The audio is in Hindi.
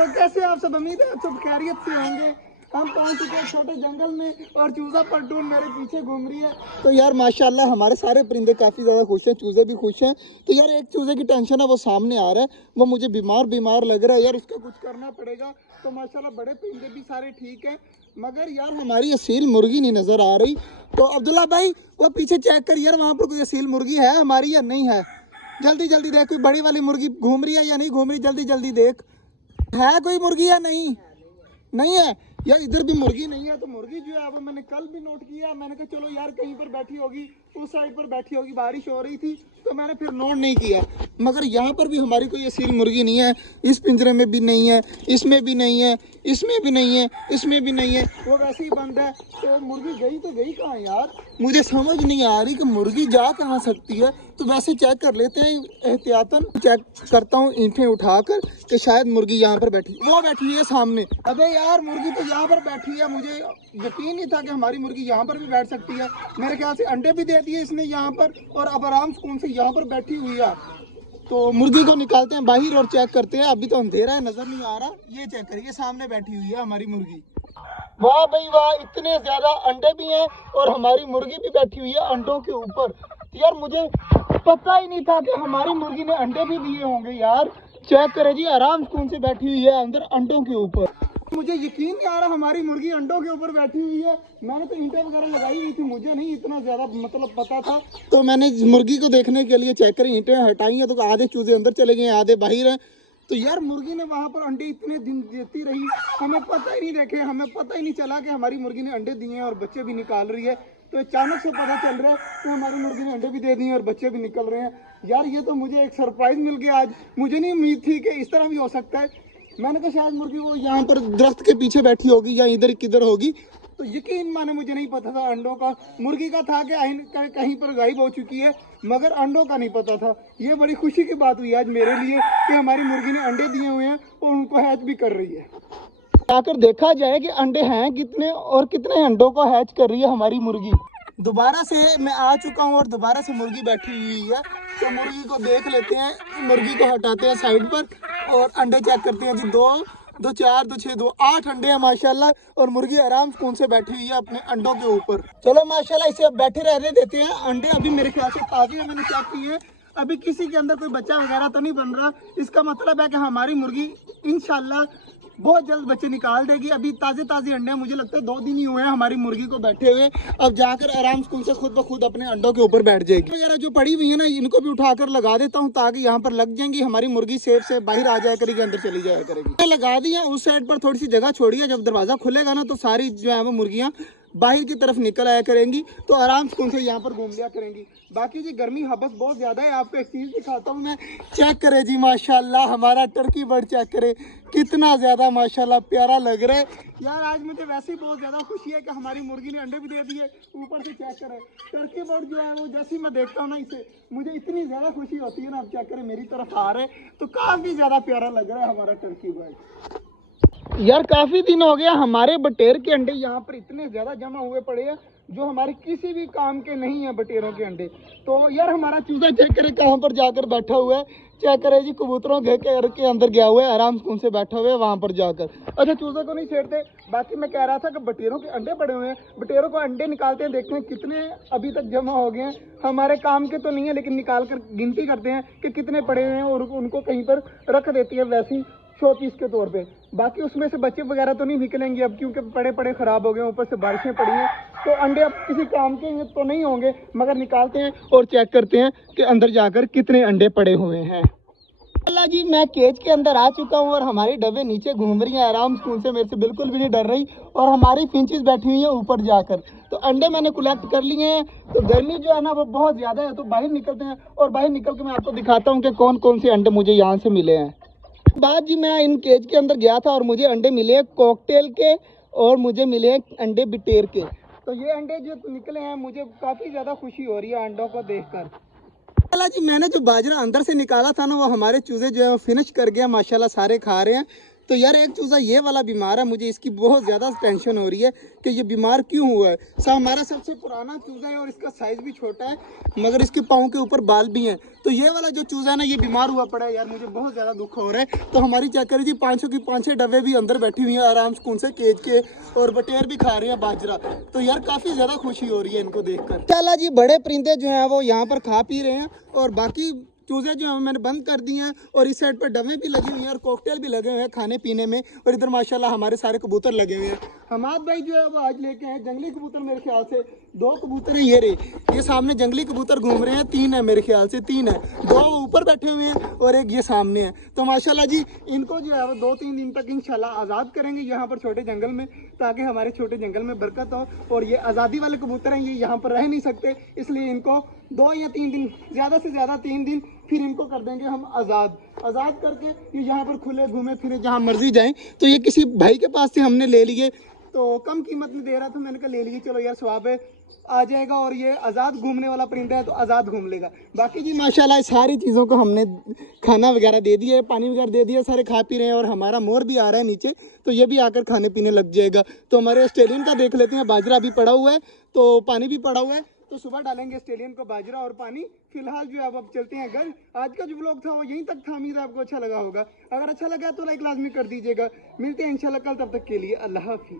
तो कैसे आप सब, उम्मीद है आप सब खैरियत से होंगे। हम पहुंच चुके हैं छोटे जंगल में और चूजा पलटून मेरे पीछे घूम रही है। तो यार माशाल्लाह हमारे सारे परिंदे काफ़ी ज़्यादा खुश हैं, चूजे भी खुश हैं। तो यार एक चूजे की टेंशन है, वो सामने आ रहा है, वो मुझे बीमार लग रहा है यार, उसका कुछ करना पड़ेगा। तो माशाल्लाह बड़े परिंदे भी सारे ठीक हैं, मगर यार हमारी असील मुर्गी नहीं नज़र आ रही। तो अब्दुल्ला भाई वो पीछे चेक कर यार, वहाँ पर कोई असील मुर्गी है हमारी या नहीं है। जल्दी जल्दी देख, कोई बड़ी वाली मुर्गी घूम रही है या नहीं घूम रही, जल्दी जल्दी देख, है कोई मुर्गी या नहीं। नहीं है यार, इधर भी मुर्गी नहीं है। तो मुर्गी जो है वो मैंने कल भी नोट किया, मैंने कहा चलो यार कहीं पर बैठी होगी, उस साइड पर बैठी होगी, बारिश हो रही थी तो मैंने फिर नोट नहीं किया। मगर यहाँ पर भी हमारी कोई असील मुर्गी नहीं है, इस पिंजरे में भी नहीं है, इसमें भी नहीं है, इसमें भी नहीं है, इसमें भी नहीं है, वो वैसे ही बंद है। तो मुर्गी गई तो गई कहाँ यार, मुझे समझ नहीं आ रही कि मुर्गी जा कहाँ सकती है। तो वैसे चेक कर लेते हैं, एहतियातन चेक करता हूँ ईंटें उठाकर कि शायद मुर्गी यहाँ पर बैठी, वो बैठी है सामने। अबे यार मुर्गी तो यहाँ पर बैठी है, मुझे यकीन नहीं था कि हमारी मुर्गी यहाँ पर भी बैठ सकती है। मेरे ख्याल से अंडे भी दे दिए इसने यहाँ पर, और अब आराम सुकून से यहाँ पर बैठी हुई है। तो मुर्गी को निकालते हैं बाहर और चेक करते हैं। अभी तो अंधेरा है, नजर नहीं आ रहा। ये चेक करिए, सामने बैठी हुई है हमारी मुर्गी। वाह भाई वाह, इतने ज्यादा अंडे भी हैं और हमारी मुर्गी भी बैठी हुई है अंडों के ऊपर। यार मुझे पता ही नहीं था कि हमारी मुर्गी ने अंडे भी दिए होंगे यार। चेक करें जी, आराम सुकून से बैठी हुई है अंदर अंडों के ऊपर। मुझे यकीन नहीं आ रहा हमारी मुर्गी अंडों के ऊपर बैठी हुई है। मैंने तो ईंटें वगैरह लगाई हुई थी, मुझे नहीं इतना ज्यादा मतलब पता था। तो मैंने मुर्गी को देखने के लिए चेक करें ईंटें हटाई हैं, तो आधे चूजे अंदर चले गए, आधे बाहर हैं। तो यार मुर्गी ने वहाँ पर अंडे इतने दिन देती रही, हमें पता ही नहीं देखे, हमें पता ही नहीं चला कि हमारी मुर्गी ने अंडे दिए हैं और बच्चे भी निकाल रही है। तो अचानक से पता चल रहा है कि हमारी मुर्गी ने अंडे भी दे दिए हैं और बच्चे भी निकल रहे हैं। यार ये तो मुझे एक सरप्राइज मिल गया आज, मुझे नहीं उम्मीद थी कि इस तरह भी हो सकता है। मैंने कहा शायद मुर्गी वो यहाँ पर दरख्त के पीछे बैठी होगी या इधर किधर होगी। तो यकीन माने मुझे नहीं पता था अंडों का, मुर्गी का था कि कहीं पर गायब हो चुकी है, मगर अंडों का नहीं पता था। ये बड़ी खुशी की बात हुई आज मेरे लिए कि हमारी मुर्गी ने अंडे दिए हुए हैं और उनको हैच भी कर रही है। आकर देखा जाए कि अंडे हैं कितने और कितने अंडों को हैच कर रही है हमारी मुर्गी। दोबारा से मैं आ चुका हूँ और दोबारा से मुर्गी बैठी हुई है। तो मुर्गी को देख लेते हैं, मुर्गी को हटाते हैं साइड पर और अंडे चेक करते हैं जी। 2 2 4 2 6 2 8 अंडे हैं माशाल्लाह, और मुर्गी आराम सुकून से बैठी हुई है अपने अंडों के ऊपर। चलो माशाल्लाह इसे अब बैठे रहने देते हैं। अंडे अभी मेरे ख्याल से ताजे हैं, मैंने चेक किए, अभी किसी के अंदर कोई बच्चा वगैरह तो नहीं बन रहा। इसका मतलब है कि हमारी मुर्गी इंशाल्लाह बहुत जल्द बच्चे निकाल देगी। अभी ताजे ताजे अंडे, मुझे लगता है 2 दिन ही हुए हैं हमारी मुर्गी को बैठे हुए। अब जाकर आराम से खुद ब खुद अपने अंडों के ऊपर बैठ जाएगी। वगैरह जो पड़ी हुई है ना, इनको भी उठाकर लगा देता हूँ ताकि यहाँ पर लग जाएंगी। हमारी मुर्गी सेफ से बाहर आ जाया करेगी, अंदर चली जाया करेगी। लगा दिया, उस साइड पर थोड़ी सी जगह छोड़ी है, जब दरवाजा खुलेगा ना तो सारी जो है वो मुर्गियाँ बाहर की तरफ निकल आया करेंगी, तो आराम से यहाँ पर घूम लिया करेंगी। बाकी जी गर्मी हबस बहुत ज़्यादा है, आपको एक चीज़ दिखाता हूँ मैं। चेक करें जी माशाल्लाह, हमारा टर्की बर्ड चेक करें कितना ज़्यादा माशाल्लाह प्यारा लग रहा है। यार आज मुझे वैसे ही बहुत ज़्यादा खुशी है कि हमारी मुर्गी ने अंडे भी दे दिए। ऊपर से चेक करें टर्की बर्ड जो है वो, जैसे ही मैं देखता हूँ ना इसे, मुझे इतनी ज़्यादा खुशी होती है ना। अब चेक करें मेरी तरफ आ रहे, तो काफ़ी ज़्यादा प्यारा लग रहा है हमारा टर्की बर्ड। यार काफी दिन हो गया, हमारे बटेर के अंडे यहाँ पर इतने ज्यादा जमा हुए पड़े हैं जो हमारे किसी भी काम के नहीं है बटेरों के अंडे। तो यार हमारा चूजा चेक करे कहाँ पर जाकर बैठा हुआ है। चेक करे जी, कबूतरों के अंदर गया हुआ है, आराम से बैठा हुआ है वहाँ पर जाकर। अच्छा चूजे को नहीं छेड़ते। बाकी मैं कह रहा था कि बटेरों के अंडे पड़े हुए हैं, बटेरों को अंडे निकालते हैं, देखते हैं कितने अभी तक जमा हो गए हैं। हमारे काम के तो नहीं है, लेकिन निकाल कर गिनती करते हैं कि कितने पड़े हुए हैं और उनको कहीं पर रख देती है वैसी शोपीस के तौर पे। बाकी उसमें से बच्चे वगैरह तो नहीं निकलेंगे अब, क्योंकि पड़े पड़े खराब हो गए, ऊपर से बारिशें पड़ी हैं। तो अंडे अब किसी काम के तो नहीं होंगे, मगर निकालते हैं और चेक करते हैं कि अंदर जाकर कितने अंडे पड़े हुए हैं। अल्लाह जी, मैं केज के अंदर आ चुका हूँ और हमारी डब्बे नीचे घूम रही हैं आराम से, मेरे से बिल्कुल भी नहीं डर रही। और हमारी फिंचेस बैठी हुई हैं ऊपर जाकर। तो अंडे मैंने कलेक्ट कर लिए हैं। तो गर्मी जो है ना वो बहुत ज़्यादा है, तो बाहर निकलते हैं और बाहर निकल के मैं आपको दिखाता हूँ कि कौन कौन से अंडे मुझे यहाँ से मिले हैं। बाद जी मैं इन केज के अंदर गया था और मुझे अंडे मिले हैं कॉकटेल के और मुझे मिले हैं अंडे बिटेर के। तो ये अंडे जो निकले हैं, मुझे काफ़ी ज़्यादा खुशी हो रही है अंडों को देखकर। माशाल्लाह जी, मैंने जो बाजरा अंदर से निकाला था ना, वो हमारे चूजे जो है वो फिनिश कर गया माशाल्लाह, सारे खा रहे हैं। तो यार एक चूज़ा ये वाला बीमार है, मुझे इसकी बहुत ज़्यादा टेंशन हो रही है कि ये बीमार क्यों हुआ है। हमारा सबसे पुराना चूज़ा है और इसका साइज़ भी छोटा है, मगर इसके पाँव के ऊपर बाल भी हैं। तो ये वाला जो चूज़ा है ना, ये बीमार हुआ पड़ा है यार, मुझे बहुत ज़्यादा दुख हो रहा है। तो हमारी चेक करी जी 500 की 5-6 डब्बे भी अंदर बैठी हुई हैं आराम सुकून से केज के, और बटेर भी खा रहे हैं बाजरा। तो यार काफ़ी ज़्यादा खुशी हो रही है इनको देखकर। चला जी, बड़े परिंदे जो हैं वो यहाँ पर खा पी रहे हैं, और बाकी चूज़े जो हैं मैंने बंद कर दिए हैं, और इस साइड पर डवे भी लगी हुई हैं और कॉकटेल भी लगे हुए हैं खाने पीने में। और इधर माशाल्लाह हमारे सारे कबूतर लगे हुए हैं। हमाद भाई जो है वो आज लेके आए जंगली कबूतर, मेरे ख्याल से 2 कबूतर हैं। ये सामने जंगली कबूतर घूम रहे हैं, 3 है मेरे ख्याल से, 3 है, 2 ऊपर बैठे हुए हैं और एक ये सामने है। तो माशाल्लाह जी इनको जो है वो 2-3 दिन तक इंशाल्लाह आज़ाद करेंगे यहाँ पर छोटे जंगल में, ताकि हमारे छोटे जंगल में बरकत हो। और ये आज़ादी वाले कबूतर हैं, ये यहाँ पर रह नहीं सकते, इसलिए इनको 2 या 3 दिन, ज़्यादा से ज़्यादा 3 दिन, फिर इनको कर देंगे हम आज़ाद करके ये यहाँ पर खुले घूमे फिरे जहाँ मर्जी जाएं। तो ये किसी भाई के पास से हमने ले लिए, तो कम कीमत में दे रहा था, मैंने कहा ले लिए, चलो यार स्वाब है, आ जाएगा। और ये आज़ाद घूमने वाला परिंदा है तो आज़ाद घूम लेगा। बाकी जी माशाल्लाह सारी चीज़ों को हमने खाना वगैरह दे दिया है, पानी वगैरह दे दिया, सारे खा पी रहे हैं। और हमारा मोर भी आ रहा है नीचे, तो ये भी आकर खाने पीने लग जाएगा। तो हमारे ऑस्ट्रेलियन का देख लेते हैं, बाजरा भी पड़ा हुआ है, तो पानी भी पड़ा हुआ है, तो सुबह डालेंगे ऑस्ट्रेलियन को बाजरा और पानी। फिलहाल जो है अब चलते हैं घर। आज का जो व्लॉग था वो यहीं तक था, उम्मीद है आपको अच्छा लगा होगा। अगर अच्छा लगा तो लाइक लाजमी कर दीजिएगा। मिलते हैं इंशाल्लाह कल, तब तक के लिए अल्लाह हाफिज़।